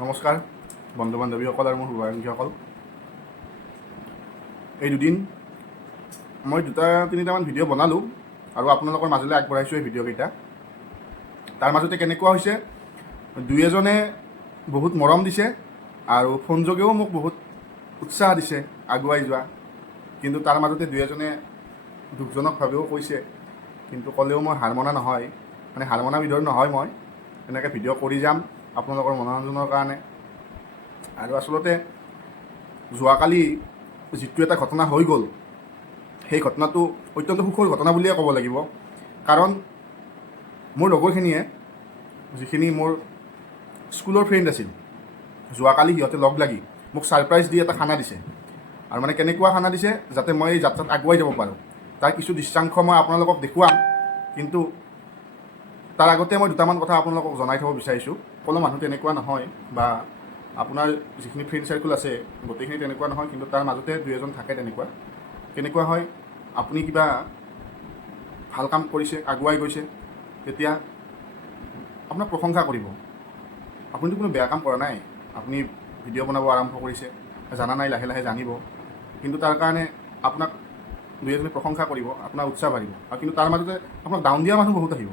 নমস্কাৰ বন্ধু বান্ধৱীসকল আৰু মোৰ শুভাকাংক্ষীসকল। এই দুদিন মই তিনিটামান ভিডিঅ' বনালোঁ আৰু আপোনালোকৰ মাজলৈ আগবঢ়াইছোঁ এই ভিডিঅ'কেইটা। তাৰ মাজতে কেনেকুৱা হৈছে, দুই এজনে বহুত মৰম দিছে আৰু ফোনযোগেও মোক বহুত উৎসাহ দিছে আগুৱাই যোৱা, কিন্তু তাৰ মাজতে দুই এজনে দুখজনকভাৱেও কৈছে, কিন্তু ক'লেও মই হাৰ মনা নহয়, মানে হাৰ মনা বিধৰ নহয়। মই এনেকৈ ভিডিঅ' কৰি যাম আপোনালোকৰ মনোৰঞ্জনৰ কাৰণে। আৰু আচলতে যোৱাকালি যিটো এটা ঘটনা হৈ গ'ল, সেই ঘটনাটো অত্যন্ত সুখৰ ঘটনা বুলিয়ে ক'ব লাগিব। কাৰণ মোৰ লগৰখিনিয়ে, যিখিনি মোৰ স্কুলৰ ফ্ৰেণ্ড আছিল, যোৱাকালি সিহঁতে লগ লাগি মোক ছাৰপ্ৰাইজ দি এটা খানা দিছে। আৰু মানে কেনেকুৱা খানা দিছে, যাতে মই এই যাত্ৰাত আগুৱাই যাব পাৰোঁ, তাৰ কিছু দৃশ্যাংশ মই আপোনালোকক দেখুৱাম। কিন্তু তাৰ আগতে মই দুটামান কথা আপোনালোকক জনাই থ'ব বিচাৰিছোঁ। সকলো মানুহ তেনেকুৱা নহয়, বা আপোনাৰ যিখিনি ফ্ৰেণ্ড চাৰ্কুল আছে গোটেইখিনি তেনেকুৱা নহয়, কিন্তু তাৰ মাজতে দুই এজন থাকে তেনেকুৱা। কেনেকুৱা হয়, আপুনি কিবা ভাল কাম কৰিছে, আগুৱাই গৈছে, তেতিয়া আপোনাক প্ৰশংসা কৰিব। আপুনিতো কোনো বেয়া কাম কৰা নাই, আপুনি ভিডিঅ' বনাব আৰম্ভ কৰিছে, জানা নাই, লাহে লাহে জানিব, কিন্তু তাৰ কাৰণে আপোনাক দুই এজনে প্ৰশংসা কৰিব, আপোনাৰ উৎসাহ বাঢ়িব। আৰু কিন্তু তাৰ মাজতে আপোনাক ডাউন দিয়া মানুহ বহুত আহিব,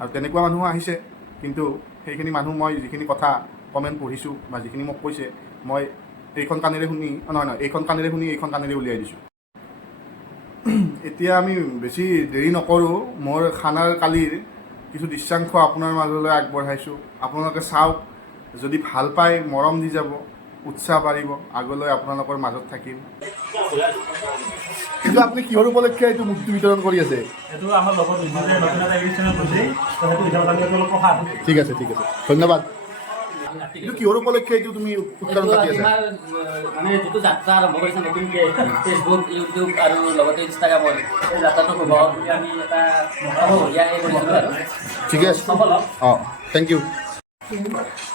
আৰু তেনেকুৱা মানুহো আহিছে। কিন্তু সেইখিনি মানুহ, মই যিখিনি কথা কমেণ্ট পঢ়িছোঁ বা যিখিনি মোক কৈছে, মই এইখন কাণেৰে শুনি এইখন কাণেৰে শুনি এইখন কাণেৰে উলিয়াই দিছোঁ। এতিয়া আমি বেছি দেৰি নকৰোঁ, মোৰ খানাৰ কালিৰ কিছু দৃশ্যাংশ আপোনাৰ মাজলৈ আগবঢ়াইছোঁ। আপোনালোকে চাওক, যদি ভাল পায় মৰম দি যাব, উৎসাহ বাঢ়িব, আগলৈ আপোনালোকৰ মাজত থাকিম। কিন্তু আপুনি কিহৰ উপলক্ষে এইটো মুক্তি বিতৰণ কৰি আছে? ঠিক আছে, ধন্যবাদ। এইটো কিহৰ উপলক্ষে এইটো তুমি উৎপাদন পাতি আছা? মানে যিটো যাত্ৰা আৰম্ভ কৰিছে নতুনকৈ ফেচবুক, ইউটিউব আৰু লগতে ইনষ্টাগ্ৰামত, এই যাত্ৰাটো শুভ বুলি আমি এটা কৰিছিলোঁ আৰু ঠিকে আছে, অঁ থেংক ইউ।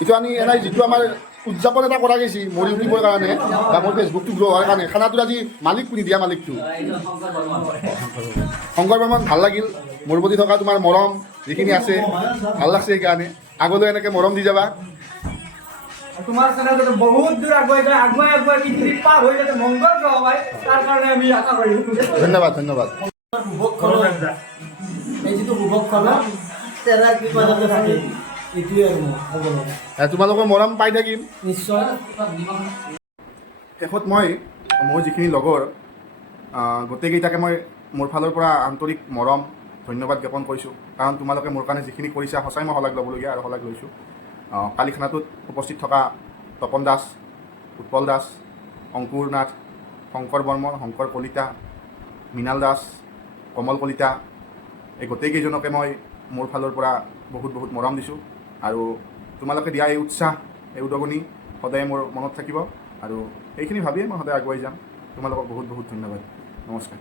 এইটো আমি এনেই যিটো আমাৰ উদযাপন এটা কৰা গৈছে মোৰ ইউটিউবৰ কাৰণে বা মোৰ ফেচবুকটো গ্ৰ' হোৱাৰ কাৰণে, খানাটোৰ আজি মালিক কোনি দিয়া? মালিকটো শংকৰ বৰ্মন। ভাল লাগিল মোৰ প্ৰতি থকা তোমাৰ মৰম যিখিনি আছে, ভাল লাগছে। সেইকাৰণে আগলৈ এনেকৈ মৰম দি যাবা। তোমাৰ চেনেল যাতে বহুত দূৰ আগুৱাই যায়, আগুৱাই পৃথিৱী পাৰ হৈ যাতে মংগল গ্ৰহ হয়, তাৰ কাৰণে আমি আশা কৰিম। ধন্যবাদ। এই যিটো শুভক্ষণ তেৰাৰ কৃপা যাতে থাকে, এইটোৱে আৰু তোমালোকৰ মৰম পাই থাকিম নিশ্চয়। শেষত মই মোৰ যিখিনি লগৰ গোটেইকেইটাকে মই মোৰ ফালৰ পৰা আন্তৰিক মৰম ধন্যবাদ জ্ঞাপন কৰিছোঁ। কাৰণ তোমালোকে মোৰ কাৰণে যিখিনি কৰিছা, সঁচাই মই শলাগ ল'বলগীয়া আৰু শলাগ লৈছোঁ। কালি খানাটোত উপস্থিত থকা তপন দাস, উৎপল দাস, অংকুৰ নাথ, শংকৰ বৰ্মন, শংকৰ কলিতা, মৃণাল দাস, কমল কলিতা, এই গোটেইকেইজনকে মই মোৰ ফালৰ পৰা বহুত মৰম দিছোঁ। আৰু তোমালোকে দিয়া এই উৎসাহ, এই উদগনি সদায় মোৰ মনত থাকিব, আৰু এইখিনি ভাবিয়ে মই সদায় আগুৱাই যাম। তোমালোকক বহুত ধন্যবাদ। নমস্কাৰ।